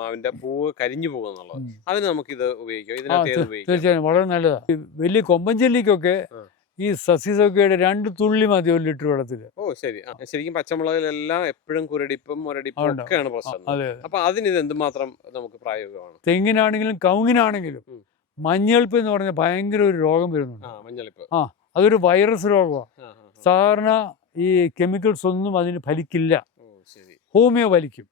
മാവിന്റെ പൂവ് കരിഞ്ഞു പോകുന്നുള്ളത്. അതിന് നമുക്ക് ഇത് ഉപയോഗിക്കാം. ഇതിനകത്ത് ഉപയോഗിക്കാം. തീർച്ചയായും വളരെ നല്ലതാണ്. വലിയ കൊമ്പൻ ചെല്ലിക്കൊക്കെ ഈ സസ്യസൗഖ്യയുടെ 2 തുള്ളി മതി 1 ലിറ്റർ വെള്ളത്തിൽ. ഓ ശരി. ശരിക്കും പച്ചമുളകിലെല്ലാം എപ്പോഴും കുരടിപ്പും മുരടിപ്പും ഒക്കെയാണ് പ്രശ്നം. അപ്പൊ അതിന് ഇത് എന്തുമാത്രം നമുക്ക് പ്രായോഗികമാണ്? തെങ്ങിനാണെങ്കിലും കവുങ്ങിനാണെങ്കിലും മഞ്ഞളിപ്പ് എന്ന് പറഞ്ഞാൽ ഭയങ്കര ഒരു രോഗം വരുന്നുണ്ട്. മഞ്ഞളിപ്പ് അതൊരു വൈറസ് രോഗമാണ്. സാധാരണ ഈ കെമിക്കൽസ് ഒന്നും അതിന് ഫലിക്കില്ല. ഹോമിയോ ഫലിക്കും.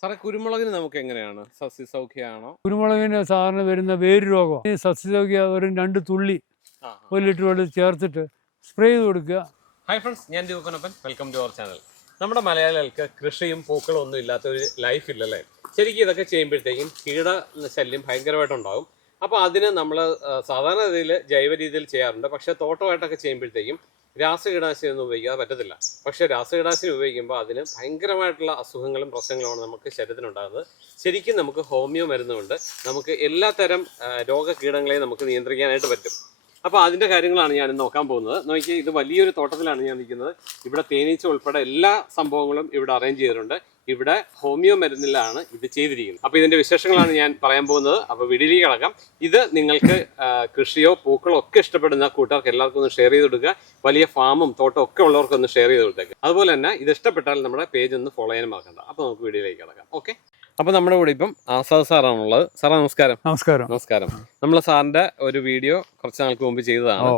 സാറേ, കുരുമുളകിന് നമുക്ക് എങ്ങനെയാണ്? സസ്യസൗഖ്യമാണോ? കുരുമുളകിന് സാധാരണ വരുന്ന വേര് രോഗം. ഈ സസ്യസൗഖ്യ ഒരു 2 തുള്ളി 1 ലിറ്റർ വെള്ളം ചേർത്തിട്ട് സ്പ്രേ ചെയ്ത് കൊടുക്കുക. ഹായ് ഫ്രണ്ട്സ്, ഞാൻ Deepanappan. Welcome to our channel. നമ്മുടെ മലയാളികൾക്ക് കൃഷിയും പൂക്കളും ഒന്നും ഇല്ലാത്ത ഒരു ലൈഫ് ഇല്ലല്ലേ. ശരിക്കും ഇതൊക്കെ ചെയ്യുമ്പോഴത്തേക്കും കീട ശല്യം ഭയങ്കരമായിട്ടുണ്ടാകും. അപ്പോൾ അതിന് നമ്മൾ സാധാരണ രീതിയിൽ ജൈവ രീതിയിൽ ചെയ്യാറുണ്ട്. പക്ഷേ തോട്ടമായിട്ടൊക്കെ ചെയ്യുമ്പോഴത്തേക്കും രാസകീടനാശിനി ഒന്നും ഉപയോഗിക്കാതെ പറ്റത്തില്ല. പക്ഷേ രാസകീടനാശിനി ഉപയോഗിക്കുമ്പോൾ അതിന് ഭയങ്കരമായിട്ടുള്ള അസുഖങ്ങളും പ്രശ്നങ്ങളുമാണ് നമുക്ക് ശരീരത്തിനുണ്ടാകുന്നത്. ശരിക്കും നമുക്ക് ഹോമിയോ മരുന്നുകൊണ്ട് നമുക്ക് എല്ലാത്തരം രോഗകീടങ്ങളെയും നമുക്ക് നിയന്ത്രിക്കാനായിട്ട് പറ്റും. അപ്പോൾ അതിൻ്റെ കാര്യങ്ങളാണ് ഞാൻ നോക്കാൻ പോകുന്നത്. നോക്കി, ഇത് വലിയൊരു തോട്ടത്തിലാണ് ഞാൻ നിൽക്കുന്നത്. ഇവിടെ തേനീച്ച ഉൾപ്പെടെ എല്ലാ സംഭവങ്ങളും ഇവിടെ അറേഞ്ച് ചെയ്തിട്ടുണ്ട്. ഇവിടെ ഹോമിയോ മരുന്നിലാണ് ഇത് ചെയ്തിരിക്കുന്നത്. അപ്പോൾ ഇതിൻ്റെ വിശേഷങ്ങളാണ് ഞാൻ പറയാൻ പോകുന്നത്. അപ്പോൾ വീഡിയോയിലേക്ക് കടക്കാം. ഇത് നിങ്ങൾക്ക് കൃഷിയോ പൂക്കളോ ഒക്കെ ഇഷ്ടപ്പെടുന്ന കൂട്ടുകാർക്ക് എല്ലാവർക്കും ഒന്ന് ഷെയർ ചെയ്ത് കൊടുക്കുക. വലിയ ഫാമും തോട്ടം ഒക്കെ ഉള്ളവർക്കൊന്ന് ഷെയർ ചെയ്ത് കൊടുത്തേക്ക്. അതുപോലെ തന്നെ ഇത് ഇഷ്ടപ്പെട്ടാൽ നമ്മുടെ പേജ് ഒന്ന് ഫോളോ ചെയ്യാനും മറക്കണ്ട. അപ്പോൾ നമുക്ക് വീഡിയോയിലേക്ക് കടക്കാം. ഓക്കെ. അപ്പോൾ നമ്മുടെ കൂടെ ഇപ്പം ആസാദ് സാറാണുള്ളത്. സാറേ നമസ്കാരം. നമസ്കാരം. നമ്മൾ സാറിന്റെ ഒരു വീഡിയോ കുറച്ച് നാൾക്ക് മുമ്പ് ചെയ്തതാണ്,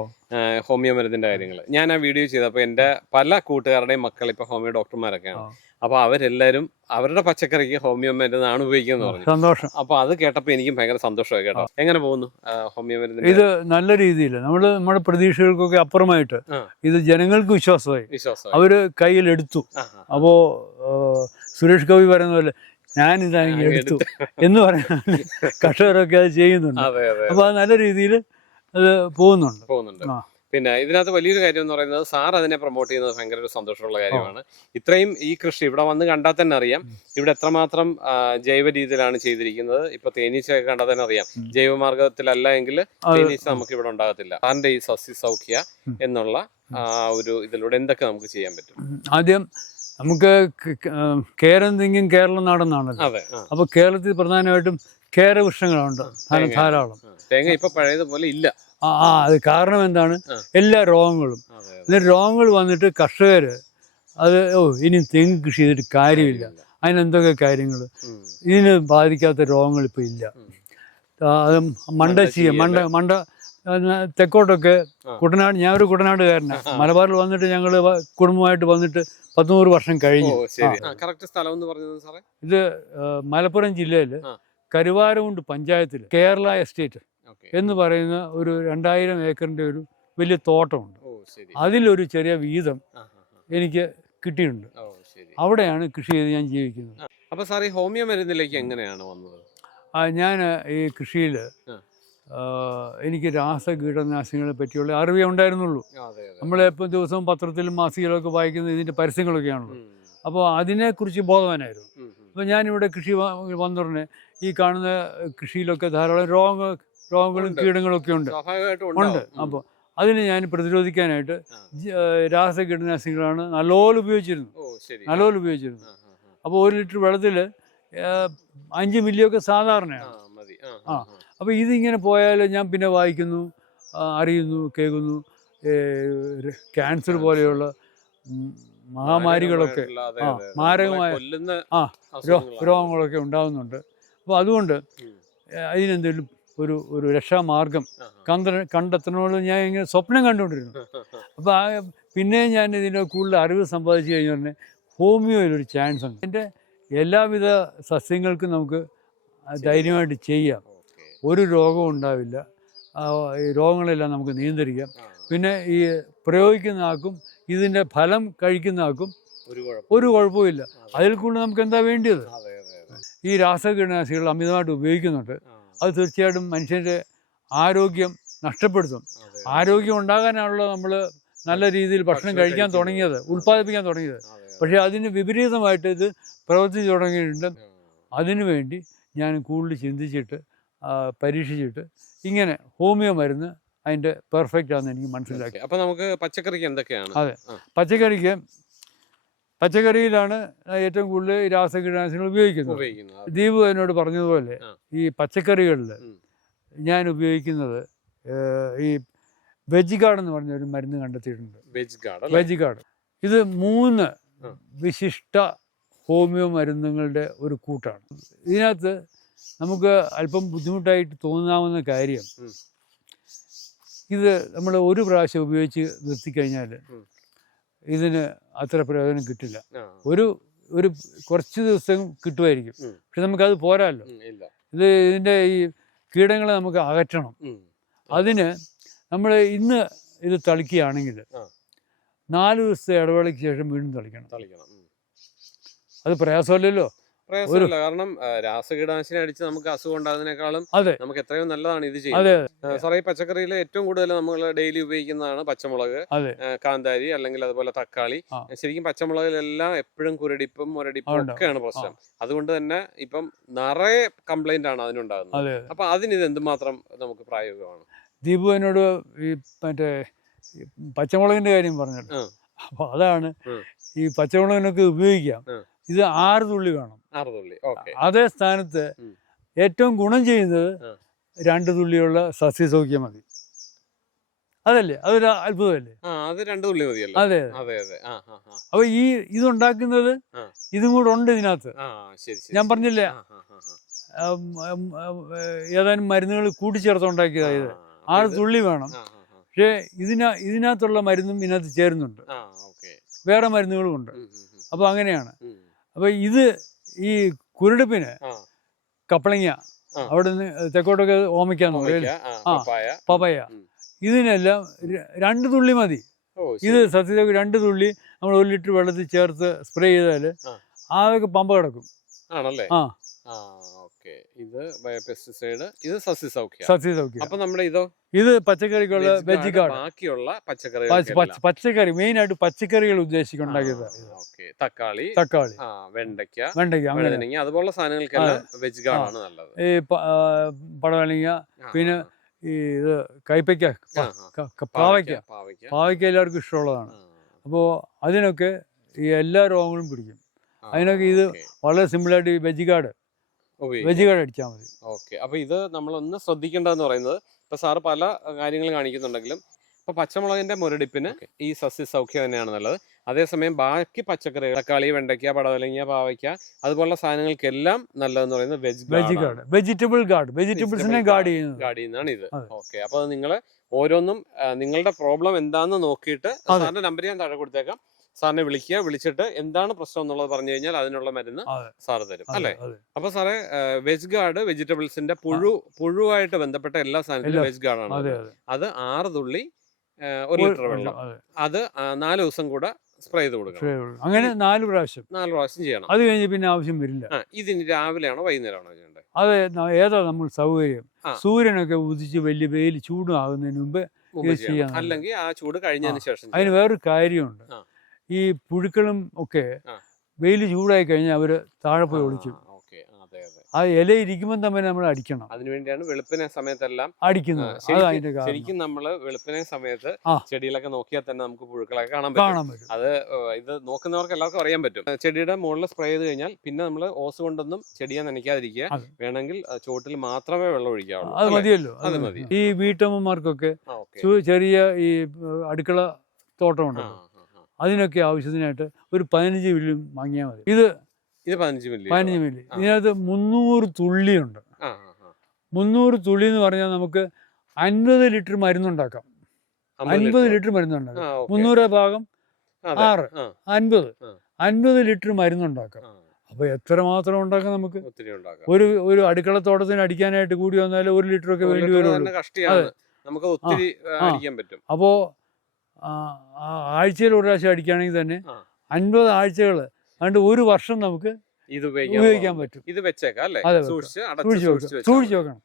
ഹോമിയോ മരുന്നിന്റെ കാര്യങ്ങൾ. ഞാൻ ആ വീഡിയോ ചെയ്തപ്പോൾ എൻ്റെ പല കൂട്ടുകാരുടെയും മക്കൾ ഇപ്പൊ ഹോമിയോ ഡോക്ടർമാരൊക്കെയാണ്. അപ്പൊ അവരെല്ലാരും അവരുടെ പച്ചക്കറിക്ക് ഹോമിയോ മരുന്നാണ് ഉപയോഗിക്കുന്നത് പറഞ്ഞു. സന്തോഷം. അപ്പൊ അത് കേട്ടപ്പോൾ എനിക്കും ഭയങ്കര സന്തോഷമായി കേട്ടോ. എങ്ങനെ പോകുന്നു ഹോമിയോ മരുന്ന്? ഇത് നല്ല രീതിയിൽ നമ്മുടെ പ്രതീക്ഷകൾക്കൊക്കെ അപ്പുറമായിട്ട് ഇത് ജനങ്ങൾക്ക് വിശ്വാസമായി. അവര് കയ്യിലെടുത്തു. അപ്പോ സുരേഷ് ഗോപി പറയുന്ന പോലെ ഞാനിതാണെങ്കിൽ എടുത്തു എന്ന് പറയാൻ കർഷകരൊക്കെ അത് ചെയ്യുന്നുണ്ട്. അപ്പൊ അത് നല്ല രീതിയിൽ അത് പോകുന്നുണ്ട്. പിന്നെ ഇതിനകത്ത് വലിയൊരു കാര്യം എന്ന് പറയുന്നത്, സാർ അതിനെ പ്രൊമോട്ട് ചെയ്യുന്നത് ഭയങ്കര ഒരു സന്തോഷമുള്ള കാര്യമാണ്. ഇത്രയും ഈ കൃഷി ഇവിടെ വന്ന് കണ്ടാൽ തന്നെ അറിയാം ഇവിടെ എത്രമാത്രം ജൈവ രീതിയിലാണ് ചെയ്തിരിക്കുന്നത്. ഇപ്പൊ തേനീച്ചയൊക്കെ കണ്ടാൽ തന്നെ അറിയാം ജൈവമാർഗത്തിലല്ല എങ്കിൽ തേനീച്ച നമുക്ക് ഇവിടെ ഉണ്ടാകത്തില്ല. സാറിന്റെ ഈ സസ്യസൗഖ്യ എന്നുള്ള ഒരു ഇതിലൂടെ എന്തൊക്കെ നമുക്ക് ചെയ്യാൻ പറ്റും? ആദ്യം നമുക്ക് കേരം തിങ്ങും കേരളം നാടെന്നാണല്ലോ. അപ്പൊ കേരളത്തിൽ പ്രധാനമായിട്ടും കേരവൃക്ഷങ്ങളുണ്ട് ധാരാളം. തേങ്ങ ഇപ്പൊ പഴയതുപോലെ ഇല്ല. അത് കാരണം എന്താണ്? എല്ലാ രോഗങ്ങളും. എന്നിട്ട് രോഗങ്ങൾ വന്നിട്ട് കർഷകര് അത് ഇനി തെങ്ങ് കൃഷി ചെയ്തിട്ട് കാര്യമില്ല, അതിനെന്തൊക്കെ കാര്യങ്ങൾ, ഇതിന് ബാധിക്കാത്ത രോഗങ്ങൾ ഇപ്പൊ ഇല്ല. അത് മണ്ട തെക്കോട്ടൊക്കെ കുട്ടനാട്, ഞാൻ ഒരു കുട്ടനാടുകാരനാണ്. മലബാറിൽ വന്നിട്ട് ഞങ്ങൾ കുടുംബമായിട്ട് വന്നിട്ട് 100 വർഷം കഴിഞ്ഞു. ഇത് മലപ്പുറം ജില്ലയില് കരുവാരകുണ്ട് പഞ്ചായത്തിൽ കേരള എസ്റ്റേറ്റ് എന്ന് പറയുന്ന ഒരു 2000 ഏക്കറിന്റെ ഒരു വലിയ തോട്ടമുണ്ട്. അതിലൊരു ചെറിയ വീതം എനിക്ക് കിട്ടിയിട്ടുണ്ട്. അവിടെയാണ് കൃഷി ചെയ്ത് ഞാൻ ജീവിക്കുന്നത്. അപ്പൊ സാർ ഈ ഹോമിയോ മരുന്നിലേക്ക് എങ്ങനെയാണ് വന്നത്? ഞാൻ ഈ കൃഷിയിൽ എനിക്ക് രാസകീടനാശിനികളെ പറ്റിയുള്ള അറിവേ ഉണ്ടായിരുന്നുള്ളൂ. നമ്മളെപ്പോൾ ദിവസവും പത്രത്തിലും മാസികയിലൊക്കെ വായിക്കുന്ന ഇതിൻ്റെ പരസ്യങ്ങളൊക്കെയാണല്ലോ. അപ്പോൾ അതിനെക്കുറിച്ച് ബോധവാനായിരുന്നു. അപ്പോൾ ഞാനിവിടെ കൃഷി വന്നുടനെ ഈ കാണുന്ന കൃഷിയിലൊക്കെ ധാരാളം രോഗങ്ങളും കീടങ്ങളൊക്കെ ഉണ്ട്. അപ്പോൾ അതിനെ ഞാൻ പ്രതിരോധിക്കാനായിട്ട് രാസകീടനാശിനികളാണ് നല്ലപോലെ ഉപയോഗിച്ചിരുന്നു. അപ്പോൾ 1 ലിറ്റർ വെള്ളത്തിൽ 5 മില്ലിയൊക്കെ സാധാരണയാണ്. അപ്പോൾ ഇതിങ്ങനെ പോയാൽ ഞാൻ പിന്നെ വായിക്കുന്നു, അറിയുന്നു, കേൾക്കുന്നു, ക്യാൻസർ പോലെയുള്ള മഹാമാരികളൊക്കെ മാരകമായ രോഗങ്ങളൊക്കെ ഉണ്ടാകുന്നുണ്ട്. അപ്പോൾ അതുകൊണ്ട് അതിനെന്തെങ്കിലും ഒരു രക്ഷാമാർഗം കണ്ടെത്തണമെന്ന് ഞാൻ ഇങ്ങനെ സ്വപ്നം കണ്ടുകൊണ്ടിരുന്നു. അപ്പോൾ പിന്നെ ഞാൻ ഇതിൻ്റെ കൂടുതൽ അറിവ് സമ്പാദിച്ചു കഴിഞ്ഞാൽ ഹോമിയോയിലൊരു ചാൻസ് ഉണ്ട്. എൻ്റെ എല്ലാവിധ സസ്യങ്ങൾക്കും നമുക്ക് ധൈര്യമായിട്ട് ചെയ്യാം. ഒരു രോഗവും ഉണ്ടാവില്ല. ഈ രോഗങ്ങളെല്ലാം നമുക്ക് നിയന്ത്രിക്കാം. പിന്നെ ഈ പ്രയോഗിക്കുന്ന ആൾക്കും ഇതിൻ്റെ ഫലം കഴിക്കുന്ന ആൾക്കും ഒരു കുഴപ്പമില്ല. അതിൽ കൂടുതൽ നമുക്ക് എന്താ വേണ്ടിയത്? ഈ രാസകീടനാശികൾ അമിതമായിട്ട് ഉപയോഗിക്കുന്നുണ്ട്. അത് തീർച്ചയായിട്ടും മനുഷ്യൻ്റെ ആരോഗ്യം നഷ്ടപ്പെടുത്തും. ആരോഗ്യം ഉണ്ടാകാനാണല്ലോ നമ്മൾ നല്ല രീതിയിൽ ഭക്ഷണം കഴിക്കാൻ തുടങ്ങിയത്, ഉൽപ്പാദിപ്പിക്കാൻ തുടങ്ങിയത്. പക്ഷേ അതിന് വിപരീതമായിട്ട് ഇത് പ്രവർത്തിച്ചു തുടങ്ങിയിട്ടുണ്ട്. അതിനുവേണ്ടി ഞാൻ കൂടുതൽ ചിന്തിച്ചിട്ട് പരീക്ഷിച്ചിട്ട് ഇങ്ങനെ ഹോമിയോ മരുന്ന് അതിൻ്റെ പെർഫെക്റ്റ് ആണെന്ന് എനിക്ക് മനസ്സിലാക്കി. അപ്പോൾ നമുക്ക് പച്ചക്കറിക്ക് എന്തൊക്കെയാണ്? അതെ, പച്ചക്കറിക്ക് പച്ചക്കറിയിലാണ് ഏറ്റവും കൂടുതൽ രാസകീടനാശിനികൾ ഉപയോഗിക്കുന്നത്. ദീപു എന്നോട് പറഞ്ഞതുപോലെ ഈ പച്ചക്കറികളിൽ ഞാൻ ഉപയോഗിക്കുന്നത് ഈ വെജ് ഗാർഡ് എന്ന് പറഞ്ഞ ഒരു മരുന്ന് കണ്ടെത്തിയിട്ടുണ്ട്. വെജ് ഗാർഡ് ഇത് 3 വിശിഷ്ട ഹോമിയോ മരുന്നുകളുടെ ഒരു കൂട്ടാണ്. ഇതിനകത്ത് നമുക്ക് അല്പം ബുദ്ധിമുട്ടായിട്ട് തോന്നാവുന്ന കാര്യം, ഇത് നമ്മൾ ഒരു പ്രാവശ്യം ഉപയോഗിച്ച് നിർത്തിക്കഴിഞ്ഞാൽ ഇതിന് അത്ര പ്രയോജനം കിട്ടില്ല. ഒരു കുറച്ച് ദിവസം കിട്ടുമായിരിക്കും, പക്ഷെ നമുക്കത് പോരാല്ലോ. ഇതിൻ്റെ ഈ കീടങ്ങളെ നമുക്ക് അകറ്റണം. അതിന് നമ്മൾ ഇന്ന് ഇത് തളിക്കുകയാണെങ്കിൽ 4 ദിവസത്തെ ഇടവേളയ്ക്ക് ശേഷം വീണ്ടും തളിക്കണം. അത് പ്രയാസമല്ലല്ലോ. കാരണം രാസകീടനാശിനി അടിച്ച് നമുക്ക് അസുഖം ഉണ്ടാകുന്നതിനേക്കാളും നമുക്ക് എത്രയോ നല്ലതാണ് ഇത് ചെയ്യുന്നത്. സാറേ, ഈ പച്ചക്കറിയിൽ ഏറ്റവും കൂടുതൽ നമ്മൾ ഡെയിലി ഉപയോഗിക്കുന്നതാണ് പച്ചമുളക്, കാന്താരി, അല്ലെങ്കിൽ അതുപോലെ തക്കാളി. ശരിക്കും പച്ചമുളകിലെല്ലാം എപ്പോഴും കുരടിപ്പും ഒക്കെയാണ് പ്രശ്നം. അതുകൊണ്ട് തന്നെ ഇപ്പം നിറയെ കംപ്ലൈന്റ് ആണ് അതിനുണ്ടാകുന്നത്. അപ്പൊ അതിനിത് എന്തുമാത്രം നമുക്ക് പ്രായോഗികമാണ്? ദീപു എന്നോട് ഈ മറ്റേ പച്ചമുളകിന്റെ കാര്യം പറഞ്ഞല്ലോ. അപ്പൊ അതാണ് ഈ പച്ചമുളകിനൊക്കെ ഉപയോഗിക്കാം. ഇത് 6 തുള്ളി വേണം. അതേ സ്ഥാനത്ത് ഏറ്റവും ഗുണം ചെയ്യുന്നത് 2 തുള്ളിയുള്ള സസ്യസൗഖ്യം മതി. അതല്ലേ, അതൊരു അത്ഭുതമല്ലേ? അതെ. അപ്പൊ ഇതുണ്ടാക്കുന്നത് ഇതും കൂടെ ഉണ്ട് ഇതിനകത്ത്. ഞാൻ പറഞ്ഞില്ലേ, ഏതാനും മരുന്നുകൾ കൂട്ടിച്ചേർത്തുണ്ടാക്കിയതാ ഇത്. 6 തുള്ളി വേണം. പക്ഷേ ഇതിനകത്തുള്ള മരുന്നും ഇതിനകത്ത് ചേരുന്നുണ്ട്, വേറെ മരുന്നുകളും ഉണ്ട്. അപ്പോൾ അങ്ങനെയാണ്. അപ്പോൾ ഇത് ഈ കുരുടിപ്പിന് കപ്പളങ്ങ, അവിടെ നിന്ന് തെക്കോട്ടൊക്കെ ഓമയ്ക്കാന്ന് പറയും, പപ്പായ, ഇതിനെല്ലാം 2 തുള്ളി മതി. ഇത് സത്യത്തിൽ 2 തുള്ളി നമ്മൾ 1 ലിറ്റർ വെള്ളത്തിൽ ചേർത്ത് സ്പ്രേ ചെയ്താൽ അതൊക്കെ പമ്പ കിടക്കും. ഇത് ബയോപെസ്റ്റിസൈഡ്, ഇത് സസ്യസൗഖ്യം. അപ്പൊ നമ്മുടെ ഇത് പച്ചക്കറിക്കുള്ള വെജ് ഗാർഡ്. ബാക്കിയുള്ള പച്ചക്കറി മെയിൻ ആയിട്ട് പച്ചക്കറികൾ ഉദ്ദേശിച്ചുണ്ടാക്കിയത്. തക്കാളി, വെണ്ടയ്ക്ക, വഴുതനങ്ങ, അതുപോലുള്ള സാധനങ്ങൾക്കെല്ലാം വെജ് ഗാർഡ് ആണ് നല്ലത്. ഈ പടവലങ്ങ, പിന്നെ ഈ ഇത് കൈപ്പയ്ക്ക, പാവയ്ക്ക എല്ലാവർക്കും ഇഷ്ടമുള്ളതാണ്. അപ്പോൾ അതിനൊക്കെ ഈ എല്ലാ രോഗങ്ങളും പിടിക്കും. അതിനൊക്കെ ഇത് വളരെ സിമ്പിളായിട്ട് ഈ വെജ് ഗാർഡ് അടിച്ചാൽ മതി. അപ്പൊ ഇത് നമ്മളൊന്ന് ശ്രദ്ധിക്കേണ്ടതെന്ന് പറയുന്നത്, ഇപ്പൊ സാറ് പല കാര്യങ്ങൾ കാണിക്കുന്നുണ്ടെങ്കിലും ഇപ്പൊ പച്ചമുളകിന്റെ മുരടിപ്പിന് ഈ സസ്യസൗഖ്യം തന്നെയാണ് നല്ലത്. അതേസമയം ബാക്കി പച്ചക്കറികൾ, തക്കാളി, വെണ്ടയ്ക്ക, പടവലങ്ങ, പാവയ്ക്ക, അതുപോലുള്ള സാധനങ്ങൾക്കെല്ലാം നല്ലതെന്ന് പറയുന്നത് വെജ് ഗാർഡ്, വെജിറ്റബിൾസിനെ ഗാർഡ് ചെയ്യുന്നതാണ് ഇത്. അപ്പൊ നിങ്ങൾ ഓരോന്നും നിങ്ങളുടെ പ്രോബ്ലം എന്താണെന്ന് നോക്കിയിട്ട് സാറിന്റെ നമ്പർ ഞാൻ താഴെ കൊടുത്തേക്കാം. സാറിനെ വിളിച്ചിട്ട് എന്താണ് പ്രശ്നം എന്നുള്ളത് പറഞ്ഞു കഴിഞ്ഞാൽ അതിനുള്ള മരുന്ന് സാറ് തരും, അല്ലേ? അപ്പൊ സാറേ, വെജ് ഗാർഡ് വെജിറ്റബിൾസിന്റെ പുഴുവായിട്ട് ബന്ധപ്പെട്ട എല്ലാ സാധനത്തിലും വെജ് ഗാർഡ് ആണ്. അത് 6 തുള്ളി 1 ലിറ്റർ വെള്ളം, അത് 4 ദിവസം കൂടെ സ്പ്രേ ചെയ്ത് കൊടുക്കണം. അങ്ങനെ 4 പ്രാവശ്യം ചെയ്യണം. അത് കഴിഞ്ഞ് പിന്നെ ആവശ്യം വരില്ല. ഇതിന് രാവിലെയാണോ വൈകുന്നേരമാണോ ചെയ്യേണ്ടത്? അതെ, ഏതാ നമ്മൾ സൗകര്യം. സൂര്യനൊക്കെ ഉദിച്ച് വലിയ വെയിൽ ചൂടാകുന്നതിന് മുമ്പ് ചെയ്യാം, അല്ലെങ്കിൽ ആ ചൂട് കഴിഞ്ഞതിന് ശേഷം. അതിന് വേറൊരു കാര്യമുണ്ട്. ഈ പുഴുക്കളും ഒക്കെ വെയിൽ ചൂടായി കഴിഞ്ഞാൽ അവര് താഴെ പോയി ഒളിക്കും. ആ ഇല ഇരിക്കുമ്പോൾ തന്നെ നമ്മൾ അടിക്കണം. അതിനുവേണ്ടിയാണ് വെളുപ്പിനെ സമയത്തെല്ലാം അടിക്കുന്നത്. ശരിക്കും നമ്മള് വെളുപ്പിനെ സമയത്ത് ചെടികളൊക്കെ നോക്കിയാൽ തന്നെ നമുക്ക് പുഴുക്കളൊക്കെ കാണാൻ പറ്റും. അത് ഇത് നോക്കുന്നവർക്ക് എല്ലാവർക്കും അറിയാൻ പറ്റും. ചെടിയുടെ മുകളിൽ സ്പ്രേ ചെയ്ത് കഴിഞ്ഞാൽ പിന്നെ നമ്മൾ ഓസ് കൊണ്ടൊന്നും ചെടിയെ നനയ്ക്കാതിരിക്കുക. വേണമെങ്കിൽ ചോട്ടിൽ മാത്രമേ വെള്ളം ഒഴിക്കാവുള്ളൂ. അത് മതിയല്ലോ. അത് മതി. ഈ വീട്ടമ്മമാർക്കൊക്കെ ചെറിയ ഈ അടുക്കള തോട്ടമുണ്ട്, അതിനൊക്കെ ആവശ്യത്തിനായിട്ട് ഒരു 15 മില്ലി വാങ്ങിയാൽ മതി. ഇത് 15 മില്ലി. ഇതിനകത്ത് 300 തുള്ളിയുണ്ട്. 300 തുള്ളി എന്ന് പറഞ്ഞാൽ നമുക്ക് 50 ലിറ്റർ മരുന്നുണ്ടാക്കാം. 50 ലിറ്റർ മരുന്നുണ്ടാക്കാം. 300 ഭാഗം 6, 50 ലിറ്റർ മരുന്നുണ്ടാക്കാം. അപ്പൊ എത്രമാത്രം ഉണ്ടാക്കാം നമുക്ക്? ഒരു അടുക്കള തോട്ടത്തിന് അടിക്കാനായിട്ട് കൂടി വന്നാൽ 1 ലിറ്റർ ഒക്കെ വേണ്ടി വരുള്ളൂ. അപ്പോ ആഴ്ചയിൽ ഒരു പ്രാവശ്യം അടിക്കുകയാണെങ്കിൽ തന്നെ 50 ആഴ്ചകൾ, അതുകൊണ്ട് 1 വർഷം നമുക്ക് ഇത് ഉപയോഗിക്കാൻ പറ്റും. ഇത് വെച്ചേക്കാം, അല്ലേ? സൂക്ഷിച്ചു വെക്കണം,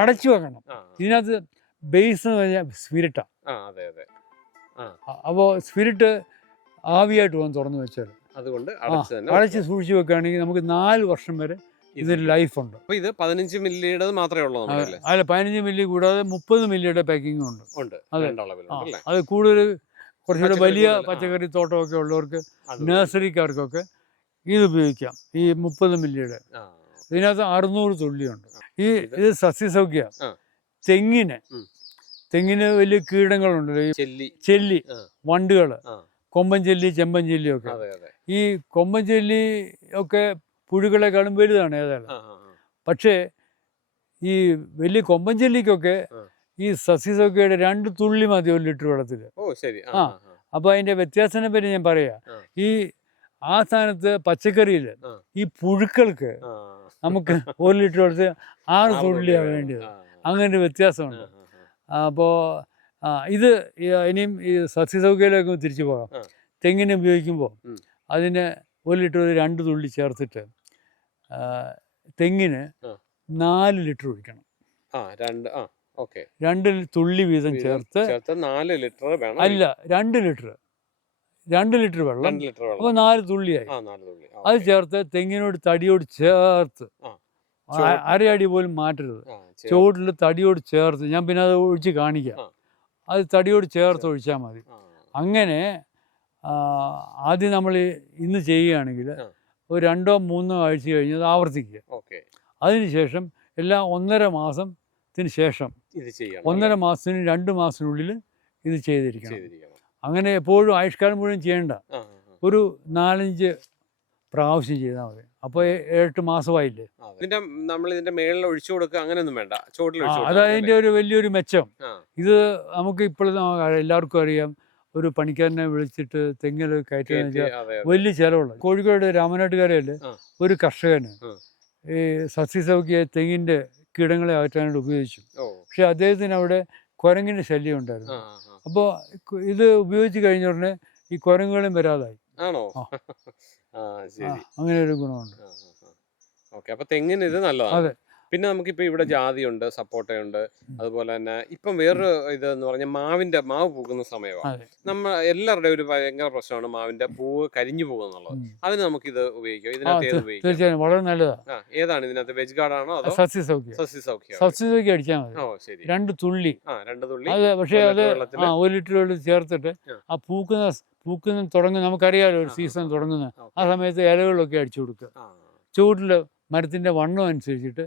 അടച്ചു വെക്കണം. ഇതിനകത്ത് ബേസ് എന്ന് പറഞ്ഞാൽ സ്പിരിറ്റാ. അപ്പോൾ സ്പിരിറ്റ് ആവിയായിട്ട് പോകാൻ തുറന്നു വെച്ചാൽ അതുകൊണ്ട് അടച്ച് സൂക്ഷിച്ചു വെക്കുകയാണെങ്കിൽ നമുക്ക് 4 വർഷം വരെ ഇതിന് ലൈഫ് ഉണ്ട്. ഇത് 15 മില്ലിയുടെ മാത്രമേ ഉള്ളൂ? അല്ല, 15 മില്ലി കൂടാതെ 30 മില്ലിയുടെ പാക്കിംഗ് ഉണ്ട്. അതെ, അത് കൂടുതൽ കുറച്ചുകൂടെ വലിയ പച്ചക്കറി തോട്ടമൊക്കെ ഉള്ളവർക്ക് നഴ്സറിക്കാർക്കൊക്കെ ഇത് ഉപയോഗിക്കാം. ഈ 30 മില്ലിയുടെ ഇതിനകത്ത് 600 തുള്ളിയുണ്ട്. ഇത് സസ്യസൗഖ്യ. തെങ്ങിന് വലിയ കീടങ്ങളുണ്ടല്ലോ, ഈ ചെല്ലി, വണ്ടുകൾ, കൊമ്പൻ ചെല്ലി, ചെമ്പൻ ചെല്ലി ഒക്കെ. ഈ കൊമ്പൻ ചെല്ലി ഒക്കെ പുഴുക്കളെക്കാളും വലുതാണ് ഏതായാലും. പക്ഷേ ഈ വലിയ കൊമ്പൻ ചെല്ലിക്കൊക്കെ ഈ സസ്യസൗഖ്യയുടെ 2 തുള്ളി മതി 1 ലിറ്റർ വെള്ളത്തിൽ. അപ്പൊ അതിന്റെ വ്യത്യാസത്തിനെ പറ്റി ഞാൻ പറയാ. ഈ ആ സ്ഥാനത്ത് പച്ചക്കറിയിൽ ഈ പുഴുക്കൾക്ക് നമുക്ക് 1 ലിറ്റർ വെള്ളത്തിൽ 6 തുള്ളിയാണ് വേണ്ടത്. അങ്ങനെ ഒരു വ്യത്യാസമുണ്ട്. അപ്പോൾ ഇത് ഇനിയും ഈ സസ്യസൗഖ്യയിലേക്ക് തിരിച്ചു പോകാം. തെങ്ങിന് ഉപയോഗിക്കുമ്പോൾ അതിന് 1 ലിറ്റർ 2 തുള്ളി ചേർത്തിട്ട് തെങ്ങിന് 4 ലിറ്റർ ഒഴിക്കണം. 2 തുള്ളി വീതം ചേർത്ത് 4 ലിറ്റർ വേണം. അല്ല, 2 ലിറ്റർ വെള്ളം. അപ്പോൾ 4 തുള്ളിയായി. അത് ചേർത്ത് തെങ്ങിനോട് തടിയോട് ചേർത്ത്, അരയടി പോലും മാറ്റരുത്, ചുവട്ടിൽ തടിയോട് ചേർത്ത്. ഞാൻ പിന്നെ അത് ഒഴിച്ച് കാണിക്കാം. അത് തടിയോട് ചേർത്ത് ഒഴിച്ചാൽ മതി. അങ്ങനെ ആദ്യം നമ്മൾ ഇന്ന് ചെയ്യുകയാണെങ്കിൽ ഒരു 2-3 ആഴ്ച കഴിഞ്ഞ് അത് ആവർത്തിക്കുക. അതിനുശേഷം എല്ലാം 1.5 മാസത്തിന് ശേഷം 1.5 മാസത്തിന് 2 മാസത്തിനുള്ളിൽ ഇത് ചെയ്തിരിക്കണം. അങ്ങനെ എപ്പോഴും ആയുഷ്കാലം മുഴുവൻ ചെയ്യേണ്ട, ഒരു 4-5 പ്രാവശ്യം ചെയ്താൽ മതി. അപ്പോൾ 8 മാസമായില്ലേ. നമ്മൾ ഇതിന്റെ മേളിൽ ഒഴിച്ചു കൊടുക്കുക, അങ്ങനെയൊന്നും വേണ്ട, ചോട്ടിൽ. അതതിൻ്റെ ഒരു വലിയൊരു മെച്ചം. ഇത് നമുക്ക് ഇപ്പോഴും എല്ലാവർക്കും അറിയാം. ഒരു പണിക്കാരനെ വിളിച്ചിട്ട് തെങ്ങിൽ കയറ്റുക വലിയ ചിലവുള്ള. കോഴിക്കോട് രാമനാട്ടുകരയിൽ ഒരു കർഷകന് ഈ സസ്യസൗഖ്യ തെങ്ങിന്റെ കീടങ്ങളെ അകറ്റാനായിട്ട് ഉപയോഗിച്ചു. പക്ഷെ അദ്ദേഹത്തിന് അവിടെ കുരങ്ങിന്റെ ശല്യം ഉണ്ടായിരുന്നു. അപ്പോൾ ഇത് ഉപയോഗിച്ച് കഴിഞ്ഞ ഉടനെ ഈ കുരങ്ങുകളും വരാതായി. അങ്ങനെ ഒരു ഗുണമുണ്ട്. അപ്പൊ തെങ്ങിന് ഇത് നല്ലതാണ്. പിന്നെ നമുക്കിപ്പോൾ ഇവിടെ ജാതിയുണ്ട്, സപ്പോട്ടയുണ്ട്, അതുപോലെ തന്നെ ഇപ്പം വേറൊരു ഇതെന്ന് പറഞ്ഞാൽ മാവ് പൂക്കുന്ന സമയമാണ്. എല്ലാവരുടെയും ഒരു ഭയങ്കര പ്രശ്നമാണ് മാവിന്റെ പൂവ് കരിഞ്ഞു പോകുന്നുള്ളത്. അതിന് നമുക്കിത് ഉപയോഗിക്കാം. ഇതിനകത്ത് ഏത് ഉപയോഗിക്കാം? തീർച്ചയായും വളരെ നല്ലതാണ്. ഏതാണ് ഇതിനകത്ത്, വെജ് ഗാർഡാണോ അതോ സസ്യസൗഖ്യം അടിച്ചാൽ മതി. 2 തുള്ളി. അതെ, പക്ഷേ അത് 1 ലിറ്റർ വെള്ളം ചേർത്തിട്ട് ആ പൂക്കുന്ന തുടങ്ങുന്ന, നമുക്കറിയാലോ ഒരു സീസൺ തുടങ്ങുന്ന ആ സമയത്ത് ഇലകളിലൊക്കെ അടിച്ചു കൊടുക്കുക. ചൂടിൽ മരത്തിന്റെ വണ്ണം അനുസരിച്ചിട്ട്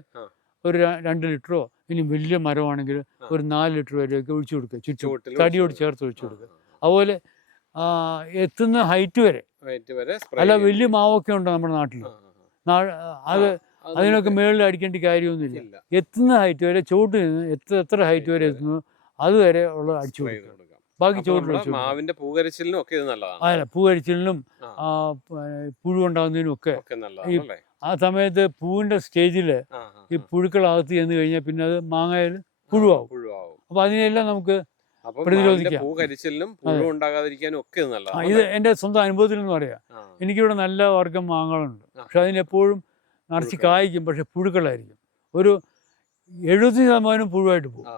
ഒരു 2 ലിറ്ററോ, ഇനി വലിയ മരമാണെങ്കിൽ ഒരു 4 ലിറ്റർ വരെയൊക്കെ ഒഴിച്ചു കൊടുക്കുക. ചുറ്റും തടിയോട് ചേർത്ത് ഒഴിച്ചു കൊടുക്കുക. അതുപോലെ എത്തുന്ന ഹൈറ്റ് വരെ. അല്ല, വലിയ മാവൊക്കെ ഉണ്ടോ നമ്മുടെ നാട്ടിൽ, അത് അതിനൊക്കെ മേളിൽ അടിക്കേണ്ട കാര്യമൊന്നുമില്ല. എത്തുന്ന ഹൈറ്റ് വരെ, ചുവട്ടിൽ നിന്ന് എത്ര ഹൈറ്റ് വരെ എത്തുന്നു അതുവരെ ഉള്ള അടിച്ചു കൊടുക്കുക. ബാക്കി ചോട്ടിൽ മാവിന്റെ പൂകരിച്ചിലിനും ഒക്കെ ഇത് നല്ലതാണ്. അല്ല, പൂകരിച്ചിലിനും പുഴു ഉണ്ടാകുന്നതിനും ഒക്കെ. ആ സമയത്ത് പൂവിന്റെ സ്റ്റേജില് ഈ പുഴുക്കളകത്ത് ചെന്ന് കഴിഞ്ഞാൽ പിന്നെ അത് മാങ്ങയിൽ പുഴുവാകും. അപ്പൊ അതിനെല്ലാം നമുക്ക് പ്രതിരോധിക്കാം. ഇത് എന്റെ സ്വന്തം അനുഭവത്തിൽ നിന്ന് പറയാം. എനിക്കിവിടെ നല്ല വർഗ്ഗം മാങ്ങകളുണ്ട്. പക്ഷെ അതിനെപ്പോഴും നിറച്ച് കായ്ക്കും, പക്ഷെ പുഴുക്കളായിരിക്കും. ഒരു 70% പുഴുവായിട്ട് പോകും.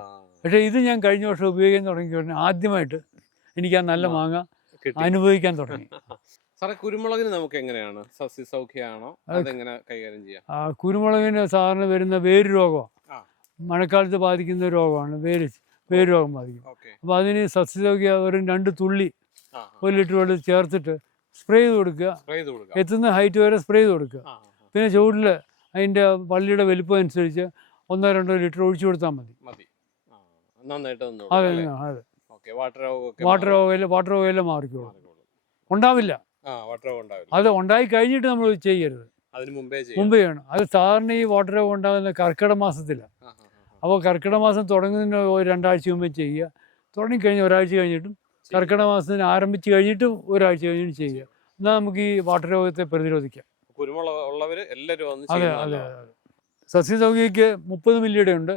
പക്ഷേ ഇത് ഞാൻ കഴിഞ്ഞ വർഷം ഉപയോഗിക്കാൻ തുടങ്ങിയ ആദ്യമായിട്ട് എനിക്ക് ആ നല്ല മാങ്ങ അനുഭവിക്കാൻ തുടങ്ങി. കുരുമുളകിന് നമുക്ക് എങ്ങനെയാണ്, സസ്യസൗഖ്യമാണോ, അതെങ്ങനെ കൈകാര്യം ചെയ്യാം? കുരുമുളകിന് സാധാരണ വരുന്ന വേര് രോഗമാണ്. മഴക്കാലത്ത് ബാധിക്കുന്ന രോഗമാണ് വേര് രോഗം ബാധിക്കും. അപ്പോൾ അതിന് സസ്യസൗഖ്യ ഒരു 2 തുള്ളി 1 ലിറ്റർ വെള്ളം ചേർത്തിട്ട് സ്പ്രേ ചെയ്ത് കൊടുക്കുക. എത്തുന്ന ഹൈറ്റ് വരെ സ്പ്രേ ചെയ്ത് കൊടുക്കുക. പിന്നെ ചുവട്ടിൽ അതിൻ്റെ വള്ളിയുടെ വലിപ്പം അനുസരിച്ച് 1-2 ലിറ്റർ ഒഴിച്ചു കൊടുത്താൽ മതി. വാട്ടർ രോഗമെല്ലാം മാറിക്കോളും. ഉണ്ടാവില്ല. അത് ഉണ്ടായി കഴിഞ്ഞിട്ട് നമ്മൾ ചെയ്യരുത്, മുമ്പേ ചെയ്യണം. അത് സാധാരണ ഈ വാട്ടർ രോഗം ഉണ്ടാകുന്ന കർക്കിടക മാസത്തിലാണ്. അപ്പോൾ കർക്കിടക മാസം തുടങ്ങുന്നതിന് 2 ആഴ്ച മുമ്പേ ചെയ്യുക. തുടങ്ങിക്കഴിഞ്ഞ് 1 ആഴ്ച കഴിഞ്ഞിട്ടും, കർക്കിടക മാസത്തിന് ആരംഭിച്ച് കഴിഞ്ഞിട്ടും 1 ആഴ്ച കഴിഞ്ഞിട്ടും ചെയ്യുക. എന്നാൽ നമുക്ക് ഈ വാട്ടർ രോഗത്തെ പ്രതിരോധിക്കാം. അതെ. സസ്യസൗഖ്യക്ക് 30 മില്ലിയുടെ ഉണ്ട്.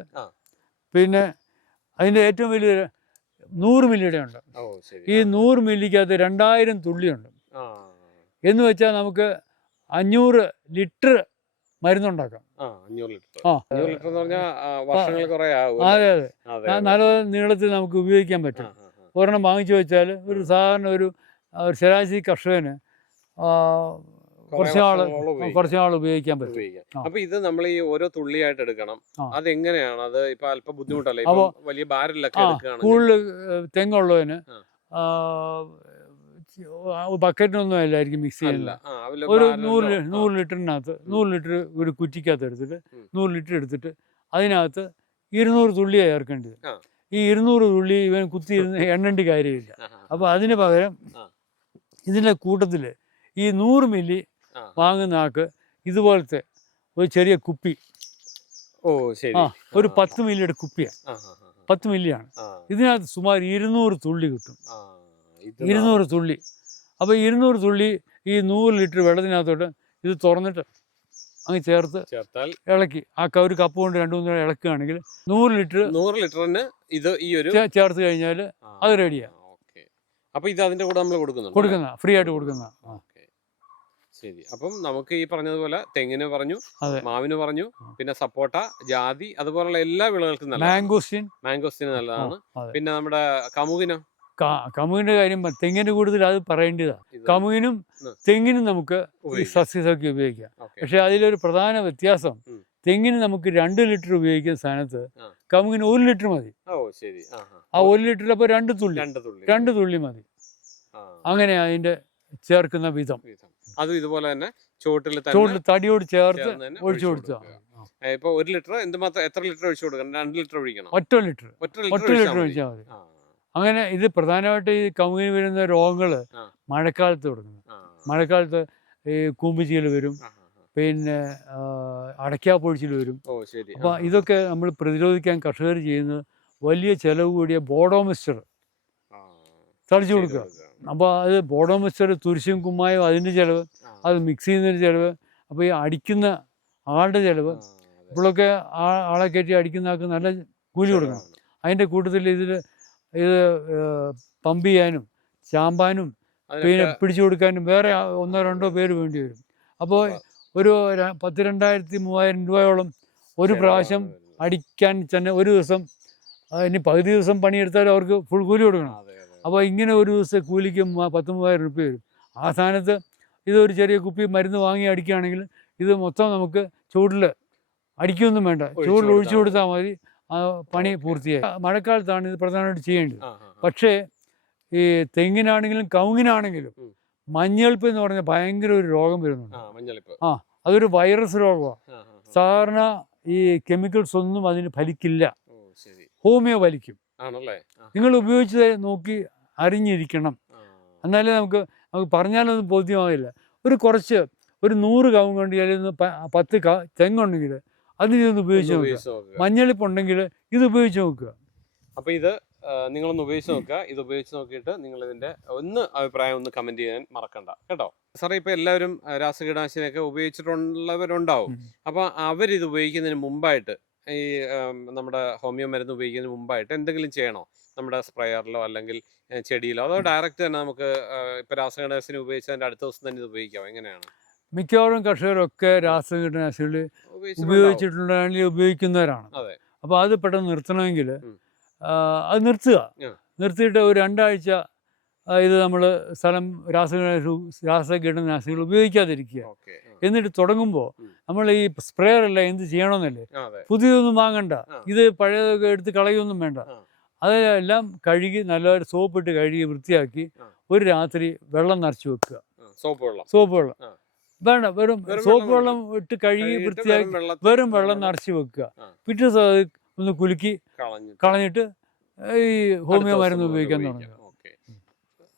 പിന്നെ അതിൻ്റെ ഏറ്റവും വലിയ 100 മില്ലിയുടെ ഉണ്ട്. ഈ 100 മില്ലിക്കകത്ത് 2000 തുള്ളിയുണ്ട്. എന്ന് വെച്ചാൽ നമുക്ക് 500 ലിറ്റർ മരുന്നുണ്ടാക്കാം. അതെ. നല്ല നീളത്തിൽ നമുക്ക് ഉപയോഗിക്കാൻ പറ്റും. ഒരെണ്ണം വാങ്ങിച്ചു വെച്ചാൽ ഒരു സാധാരണ ഒരു ശരാശരി കർഷകന് കുറച്ച് നാൾ ഉപയോഗിക്കാൻ പറ്റും. അപ്പൊ ഇത് നമ്മൾ ഈ ഓരോ തുള്ളിയായിട്ട് എടുക്കണം. അതെങ്ങനെയാണ്? അത് ഇപ്പൊ അല്പം ബുദ്ധിമുട്ടല്ലേ, വലിയ ഭാരമില്ലൊക്കെ. കൂടുതൽ തെങ്ങുള്ളതിന് ബക്കറ്റിനൊന്നും അല്ലായിരിക്കും മിക്സ് ചെയ്യുന്നത്. ഒരു 100 ലിറ്ററിനകത്ത് 100 ലിറ്റർ ഒരു കുറ്റിക്കകത്ത് എടുത്തിട്ട് 100 ലിറ്റർ എടുത്തിട്ട് അതിനകത്ത് 200 തുള്ളിയാണ് ചേർക്കേണ്ടത്. ഈ 200 തുള്ളി ഇവൻ കുത്തിയിരുന്ന് എണ്ണേണ്ട കാര്യമില്ല. അപ്പോൾ അതിന് പകരം ഇതിൻ്റെ കൂട്ടത്തിൽ ഈ 100 മില്ലി വാങ്ങുന്ന ആൾക്ക് ഇതുപോലത്തെ ഒരു ചെറിയ കുപ്പി, ഒരു 10 മില്ലിയുടെ കുപ്പിയാണ്, 10 മില്ലിയാണ്. ഇതിനകത്ത് സുമാർ 200 തുള്ളി കിട്ടും, 200 തുള്ളി. അപ്പോൾ 200 തുള്ളി ഈ 100 ലിറ്റർ വെള്ളത്തിനകത്തോട്ട് ഇത് തുറന്നിട്ട് അങ്ങ് ചേർത്താൽ ഇളക്കി ഒരു കപ്പ് കൊണ്ട് 2-3 ഇളക്കുകയാണെങ്കിൽ 100 ലിറ്ററിന് ഇത് ഈ ഒരു ചേർത്ത് കഴിഞ്ഞാൽ അത് റെഡിയാണ്. അപ്പോൾ ഇത് അതിന്റെ കൂടെ നമ്മൾ കൊടുക്കുന്ന ഫ്രീ ആയിട്ട് കൊടുക്കുന്ന. ശരി. അപ്പം നമുക്ക് ഈ പറഞ്ഞതുപോലെ തെങ്ങിന് പറഞ്ഞു, മാവിന് പറഞ്ഞു, പിന്നെ സപ്പോട്ട, ജാതി, അതുപോലുള്ള എല്ലാ വിളകൾക്കും മാംഗോസ്റ്റിന് നല്ലതാണ്. പിന്നെ നമ്മുടെ കമുകിന്റെ കാര്യം തെങ്ങിന്റെ കൂടുതൽ അത് പറയേണ്ടതാണ്. കമുകിനും തെങ്ങിനും നമുക്ക് സസ്യസൗഖ്യം ഉപയോഗിക്കാം. പക്ഷെ അതിലൊരു പ്രധാന വ്യത്യാസം, തെങ്ങിന് നമുക്ക് 2 ലിറ്റർ ഉപയോഗിക്കുന്ന സ്ഥാനത്ത് കമുകിന് 1 ലിറ്റർ മതി. ആ 1 ലിറ്ററിൽ അപ്പോൾ 2 തുള്ളി മതി. അങ്ങനെ അതിന്റെ ചേർക്കുന്ന വിധം അതും ഇതുപോലെ തന്നെ ചോട്ടിൽ തടിയോട് ചേർത്ത് ഒഴിച്ചു കൊടുത്താൽ. ഇപ്പൊ 1 ലിറ്റർ എത്ര ലിറ്റർ ഒഴിച്ചു കൊടുക്കണം? 2 ലിറ്റർ ഒഴിക്കണം. ഒറ്റ ലിറ്റർ ഒഴിച്ചാൽ മതി. അങ്ങനെ ഇത് പ്രധാനമായിട്ട് ഈ കമുകിന് വരുന്ന രോഗങ്ങൾ മഴക്കാലത്ത് തുടങ്ങും. മഴക്കാലത്ത് ഈ കൂമ്പുചീൽ വരും, പിന്നെ അടയ്ക്കാപ്പൊഴിച്ചിൽ വരും. അപ്പോൾ ഇതൊക്കെ നമ്മൾ പ്രതിരോധിക്കാൻ കർഷകർ ചെയ്യുന്നത് വലിയ ചെലവ് കൂടിയ ബോഡോമിസ്റ്റർ തളിച്ചു കൊടുക്കുക. അപ്പോൾ അത് ബോഡോമിസ്റ്റർ, തുരിശും കുമ്മായും അതിൻ്റെ ചിലവ്, അത് മിക്സ് ചെയ്യുന്നതിൻ്റെ ചിലവ്, അപ്പോൾ ഈ അടിക്കുന്ന ആളുടെ ചിലവ്, ഇപ്പോഴൊക്കെ ആളെ കയറ്റി അടിക്കുന്ന ആൾക്ക് നല്ല കൂലി കൊടുക്കണം. അതിൻ്റെ കൂട്ടത്തിൽ ഇത് പമ്പ് ചെയ്യാനും ചാമ്പാനും പിന്നെ പിടിച്ചു കൊടുക്കാനും വേറെ 1-2 പേര് വേണ്ടി വരും. അപ്പോൾ ഒരു 10,000-2,000-3,000 രൂപയോളം ഒരു പ്രാവശ്യം അടിക്കാൻ തന്നെ ഒരു ദിവസം, ഇനി പകുതി ദിവസം പണിയെടുത്താലും അവർക്ക് ഫുൾ കൂലി കൊടുക്കണം. അപ്പോൾ ഇങ്ങനെ ഒരു ദിവസം കൂലിക്ക് 10,000-3,000 രൂപ വരും. ആ സ്ഥാനത്ത് ഇതൊരു ചെറിയ കുപ്പി മരുന്ന് വാങ്ങി അടിക്കുകയാണെങ്കിൽ ഇത് മൊത്തം നമുക്ക് ചൂടിൽ അടിക്കൊന്നും വേണ്ട, ചൂടിൽ ഒഴിച്ചു കൊടുത്താൽ മതി, പണി പൂർത്തിയായി. മഴക്കാലത്താണ് ഇത് പ്രധാനമായിട്ട് ചെയ്യേണ്ടത്. പക്ഷേ ഈ തെങ്ങിനാണെങ്കിലും കവുങ്ങിനാണെങ്കിലും മഞ്ഞളിപ്പ് എന്ന് പറഞ്ഞാൽ ഭയങ്കര ഒരു രോഗം വരുന്നുണ്ട്. അതൊരു വൈറസ് രോഗമാണ്. സാധാരണ ഈ കെമിക്കൽസ് ഒന്നും അതിന് ഫലിക്കില്ല, ഹോമിയോ ഫലിക്കും. നിങ്ങൾ ഉപയോഗിച്ച് നോക്കി അറിഞ്ഞിരിക്കണം, എന്നാലേ നമുക്ക് പറഞ്ഞാലൊന്നും ബോധ്യമാകില്ല. കുറച്ച് 100 കവുങ്ങ് കൊണ്ട് അല്ലെങ്കിൽ 10 തെങ്ങുണ്ടെങ്കിൽ അതിനൊന്ന് ഉപയോഗിച്ച് നോക്കുക. മഞ്ഞളിപ്പുണ്ടെങ്കിൽ ഇത് ഉപയോഗിച്ച് നോക്കുക. അപ്പോൾ ഇത് നിങ്ങളൊന്ന് ഉപയോഗിച്ച് നോക്കുക. ഇത് ഉപയോഗിച്ച് നോക്കിയിട്ട് നിങ്ങളിതിൻ്റെ അഭിപ്രായം കമൻറ്റ് ചെയ്യാൻ മറക്കണ്ട കേട്ടോ. സാറേ, ഇപ്പോൾ എല്ലാവരും രാസകീടനാശിനിയൊക്കെ ഉപയോഗിച്ചിട്ടുള്ളവരുണ്ടാവും. അപ്പോൾ അവരിത് ഉപയോഗിക്കുന്നതിന് മുമ്പായിട്ട്, ഈ നമ്മുടെ ഹോമിയോ മരുന്ന് ഉപയോഗിക്കുന്നതിന് മുമ്പായിട്ട് എന്തെങ്കിലും ചെയ്യണോ? നമ്മുടെ സ്പ്രേയറിലോ അല്ലെങ്കിൽ ചെടിയിലോ, അതോ ഡയറക്റ്റ് തന്നെ നമുക്ക് ഇപ്പോൾ രാസകീടനാശിനി ഉപയോഗിച്ചതിൻ്റെ അടുത്ത ദിവസം തന്നെ ഇത് ഉപയോഗിക്കാം? എങ്ങനെയാണ്? മിക്കവാറും കർഷകരൊക്കെ രാസകീടനാശിനികൾ ഉപയോഗിച്ചിട്ടുണ്ടെങ്കിൽ ഉപയോഗിക്കുന്നവരാണ്. അപ്പോൾ അത് പെട്ടെന്ന് നിർത്തണമെങ്കിൽ അത് നിർത്തിയിട്ട് ഒരു 2 ആഴ്ച ഇത് നമ്മൾ രാസകീടനാശിനികൾ ഉപയോഗിക്കാതിരിക്കുക. എന്നിട്ട് തുടങ്ങുമ്പോൾ നമ്മൾ ഈ സ്പ്രേയർ അല്ല എന്ത് ചെയ്യണമെന്നല്ലേ, പുതിയതൊന്നും വാങ്ങണ്ട, ഇത് പഴയതൊക്കെ എടുത്ത് കളയൊന്നും വേണ്ട. അതെല്ലാം കഴുകി നല്ലൊരു സോപ്പിട്ട് കഴുകി വൃത്തിയാക്കി ഒരു രാത്രി വെള്ളം നിറച്ച് വെക്കുക. സോപ്പ് വെള്ളം വേണ്ട, വെറും സോപ്പ് വെള്ളം ഇട്ട് കഴുകി വൃത്തിയാക്കി വെറും വെള്ളം നിറച്ച് വെക്കുക. പിറ്റേ ദിവസം ഒന്ന് കുലുക്കി കളഞ്ഞിട്ട് ഈ ഹോമിയോ മരുന്ന് ഉപയോഗിക്കാൻ തുടങ്ങുക.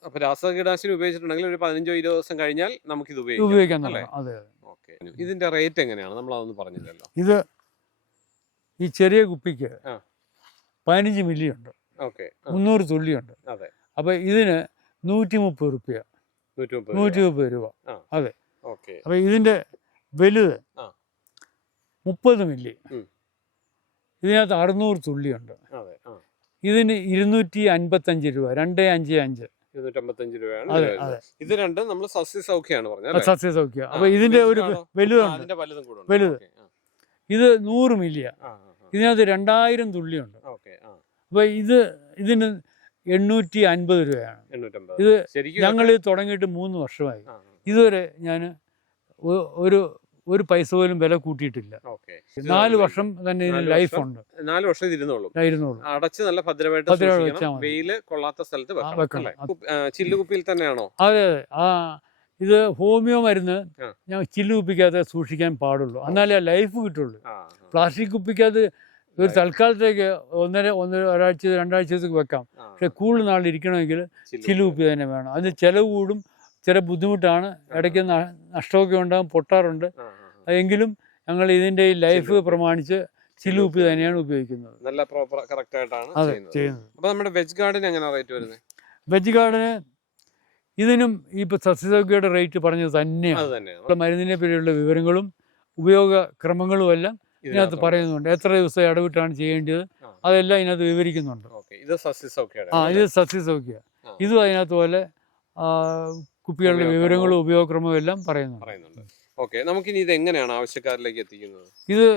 അപ്പോൾ രാസകീടനാശിനി ഉപയോഗിച്ചിട്ടുണ്ടെങ്കിൽ ഒരു 15-20 ദിവസം കഴിഞ്ഞാൽ നമുക്ക് ഇത് ഉപയോഗിക്കാൻ തുടങ്ങാം. അതെ. ഇതിന്റെ റേറ്റ് എങ്ങനെയാണ്? നമ്മൾ അതൊന്നും പറഞ്ഞില്ലല്ലോ. ഇത് ഈ ചെറിയ കുപ്പിക്ക് 15 മില്ലി ഉണ്ട്, 300 തുള്ളിയുണ്ട്. അപ്പോൾ ഇതിന് 130 രൂപ. 130 രൂപ. അതെ. അപ്പോൾ ഇതിൻ്റെ വലുത് 30 മില്ലി, ഇതിനകത്ത് 600 തുള്ളിയുണ്ട്. ഇതിന് 255 രൂപ, 255 രൂപയാണ്. ഇത് രണ്ടും നമ്മൾ സസ്യസൗഖ്യമാണ് പറഞ്ഞത്. സസ്യസൗഖ്യം. അപ്പോൾ ഇതിന്റെ ഒരു വലുതുണ്ട്, വലുത് ഇത് 100 മില്ലിയാ. ഇതിനകത്ത് 2000 തുള്ളിയുണ്ട്. അപ്പോൾ ഇതിന് 850 രൂപയാണ്. ഇത് ഞങ്ങൾ തുടങ്ങിയിട്ട് 3 വർഷമായി. ഇതുവരെ ഞാൻ ഒരു പൈസ പോലും വില കൂട്ടിയിട്ടില്ല. ഓക്കെ 4 വർഷം തന്നെ ഇതിന് 4 ലൈഫ് വർഷം. ഉണ്ട്. 4 വർഷം ഇത് ഇരുന്നോളൂ. ഇരുന്നോളൂ. അടച്ച് നല്ല ഭദ്രമായിട്ട് ഭദ്രമായിട്ട് സൂക്ഷിക്കണം. വെച്ചാൽ മതി. വെയില് കൊള്ളാത്ത സ്ഥലത്ത് വെക്കണം വെക്കണം. അല്ലേ? ചില്ലുകുപ്പിയിൽ തന്നെയാണോ? അതെ അതെ. ഇത് ഹോമിയോ മരുന്ന് ആ. ഞാൻ ചില്ല് കുപ്പിക്കകത്ത് സൂക്ഷിക്കാൻ പാടുള്ളൂ, എന്നാലേ ലൈഫ് കിട്ടുള്ളൂ. ആ, പ്ലാസ്റ്റിക് കുപ്പിക്കകത്ത് ഒരു തൽക്കാലത്തേക്ക് ഒരാഴ്ച 2 ആഴ്ചത്തേക്ക് വെക്കാം. ആ, പക്ഷെ കൂടുതൽ നാൾ ഇരിക്കണമെങ്കിൽ ചില്ല് ചില്ലുകുപ്പി. കുപ്പി തന്നെ വേണം. അതിന് ചിലവ് കൂടും, ചില ബുദ്ധിമുട്ടാണ്, ഇടയ്ക്ക് നഷ്ടമൊക്കെ ഉണ്ടാകും, പൊട്ടാറുണ്ട്. ആ, ആ. എങ്കിലും ഞങ്ങൾ ഇതിൻ്റെ ഈ ലൈഫ് ചില്ലുകുപ്പി. പ്രമാണിച്ച് ചില്ല് കുപ്പി തന്നെയാണ് ഉപയോഗിക്കുന്നത്. നല്ല പ്രോപ്പർ കറക്റ്റ് ആയിട്ടാണ് അതെ ചെയ്യുന്നത്. ചെയ്യുന്നത്. അപ്പൊ നമ്മുടെ വെജ് ഗാർഡിന് എങ്ങനെ റേറ്റ് വരുന്നത്? വെജ് ഗാർഡിന് ഇതിനും ഈ സസ്യസൗഖ്യയുടെ റേറ്റ് പറഞ്ഞത് തന്നെയാണ്. അത് തന്നെയാണ് മരുന്നിനെ പറ്റിയുള്ള വിവരങ്ങളും ഉപയോഗക്രമങ്ങളും എല്ലാം ഇതിനകത്ത് പറയുന്നുണ്ട്. എത്ര ദിവസം ഇടവിട്ടാണ് ചെയ്യേണ്ടത് അതെല്ലാം ഇതിനകത്ത് വിവരിക്കുന്നുണ്ട്. ഇത് സസ്യസൗഖ്യയുടെ ഇത് സസ്യസൗഖ്യ. ഇതും അതിനകത്ത് പോലെ കുപ്പികളുടെ വിവരങ്ങളും ഉപയോഗക്രമവും എല്ലാം പറയുന്നുണ്ട്. ഓക്കെ, നമുക്കിനി ഇത് എങ്ങനെയാണ് ആവശ്യക്കാരിലേക്ക് എത്തിക്കുന്നത്? ഇത്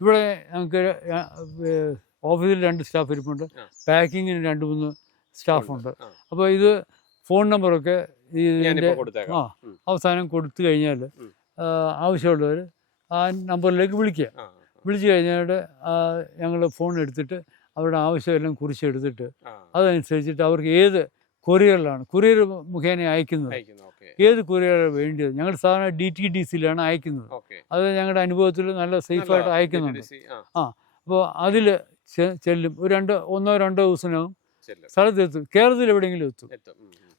ഇവിടെ ഞങ്ങൾക്ക് ഓഫീസിൽ 2 സ്റ്റാഫ് ഇരിപ്പുണ്ട്, പാക്കിങ്ങിന് 2-3 സ്റ്റാഫുണ്ട്. അപ്പോൾ ഇത് ഫോൺ നമ്പറൊക്കെ ഇതിൻ്റെ അവസാനം കൊടുത്തു കഴിഞ്ഞാൽ ആവശ്യമുള്ളവർ ആ നമ്പറിലേക്ക് വിളിക്കുക. വിളിച്ചു കഴിഞ്ഞാൽ ഞങ്ങൾ ഫോൺ എടുത്തിട്ട് അവരുടെ ആവശ്യമെല്ലാം കുറിച്ചെടുത്തിട്ട് അതനുസരിച്ചിട്ട് അവർക്ക് ഏത് കൊറിയറിലാണ് കൊറിയർ മുഖേന അയക്കുന്നത്, ഏത് കൊറിയറാണ് വേണ്ടത്. ഞങ്ങൾ സാധാരണ DTDCയിലാണ് അയക്കുന്നത്. അത് ഞങ്ങളുടെ അനുഭവത്തിൽ നല്ല സേഫായിട്ട് അയക്കുന്നുണ്ട്. അപ്പോൾ അതിൽ ചെല്ലും. ഒരു 1-2 ദിവസത്തിനകം സ്ഥലത്തെത്തും. കേരളത്തിൽ എവിടെയെങ്കിലും എത്തും.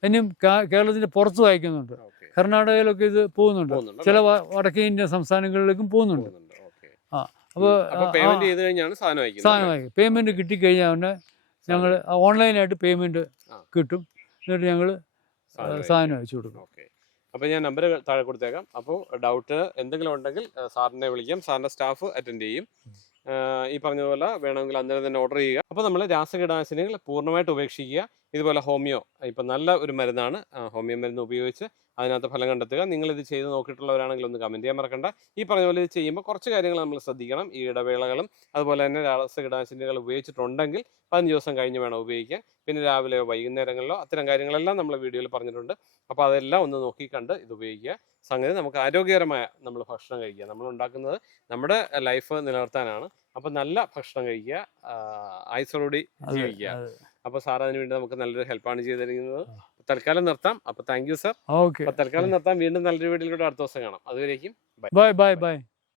ഇനിയും കേരളത്തിൻ്റെ പുറത്തും അയക്കുന്നുണ്ട്. കർണാടകയിലൊക്കെ ഇത് പോകുന്നുണ്ട്, ചില വടക്കേ ഇന്ത്യൻ സംസ്ഥാനങ്ങളിലേക്കും പോകുന്നുണ്ട്. അപ്പോൾ സാധനം അയക്കും. പേയ്മെൻറ്റ് കിട്ടിക്കഴിഞ്ഞാൽ തന്നെ ഞങ്ങൾ ഓൺലൈനായിട്ട് പേയ്മെൻറ്റ് കിട്ടും. എന്നിട്ട് ഞങ്ങൾ സാധനം അയച്ചു കൊടുക്കും. അപ്പോൾ ഞാൻ നമ്പർ താഴെ കൊടുത്തേക്കാം. അപ്പോൾ ഡൗട്ട് എന്തെങ്കിലും ഉണ്ടെങ്കിൽ സാറിനെ വിളിക്കാം, സാറിൻ്റെ സ്റ്റാഫ് അറ്റൻഡ് ചെയ്യും. ഈ പറഞ്ഞതുപോലെ വേണമെങ്കിൽ അന്നേരം തന്നെ ഓർഡർ ചെയ്യുക. അപ്പോൾ നമ്മൾ രാസകീടനാശിനികൾ പൂർണ്ണമായിട്ട് ഉപേക്ഷിക്കുക. ഇതുപോലെ ഹോമിയോ ഇപ്പം നല്ല ഒരു മരുന്നാണ്. ഹോമിയോ മരുന്ന് ഉപയോഗിച്ച് അതിനകത്ത് ഫലം കണ്ടെത്തുക. നിങ്ങളിത് ചെയ്ത് നോക്കിയിട്ടുള്ളവരാണെങ്കിൽ ഒന്ന് കമൻറ്റ് ചെയ്യാൻ മറക്കണ്ട. ഈ പറഞ്ഞ പോലെ ഇത് ചെയ്യുമ്പോൾ കുറച്ച് കാര്യങ്ങൾ നമ്മൾ ശ്രദ്ധിക്കണം. ഈ ഇടവേളകളും അതുപോലെ തന്നെ രാസകീടനാശിനികൾ ഉപയോഗിച്ചിട്ടുണ്ടെങ്കിൽ 15 ദിവസം കഴിഞ്ഞ് വേണം ഉപയോഗിക്കാൻ. പിന്നെ രാവിലെയോ വൈകുന്നേരങ്ങളിലോ അത്തരം കാര്യങ്ങളെല്ലാം നമ്മൾ വീഡിയോയിൽ പറഞ്ഞിട്ടുണ്ട്. അപ്പോൾ അതെല്ലാം ഒന്ന് നോക്കിക്കണ്ട് ഇത് ഉപയോഗിക്കുക. സംഗതി നമുക്ക് ആരോഗ്യകരമായ നമ്മൾ ഭക്ഷണം കഴിക്കുക. നമ്മൾ ഉണ്ടാക്കുന്നത് നമ്മുടെ ലൈഫ് നിലനിർത്താനാണ്. അപ്പോൾ നല്ല ഭക്ഷണം കഴിക്കുക, ആയുസ്സോടുകൂടി ജീവിക്കുക. അപ്പോൾ സാർ അതിന് വേണ്ടി നമുക്ക് നല്ലൊരു ഹെൽപ്പാണ് ചെയ്തിരിക്കുന്നത്. തൽക്കാലം നിർത്താം. അപ്പോൾ താങ്ക് യു സർ. തൽക്കാലം നിർത്താം. വീണ്ടും നല്ലൊരു വീഡിയോയിലൂടെ അടുത്ത ദിവസം കാണാം. അതുവരേക്കും ബൈ.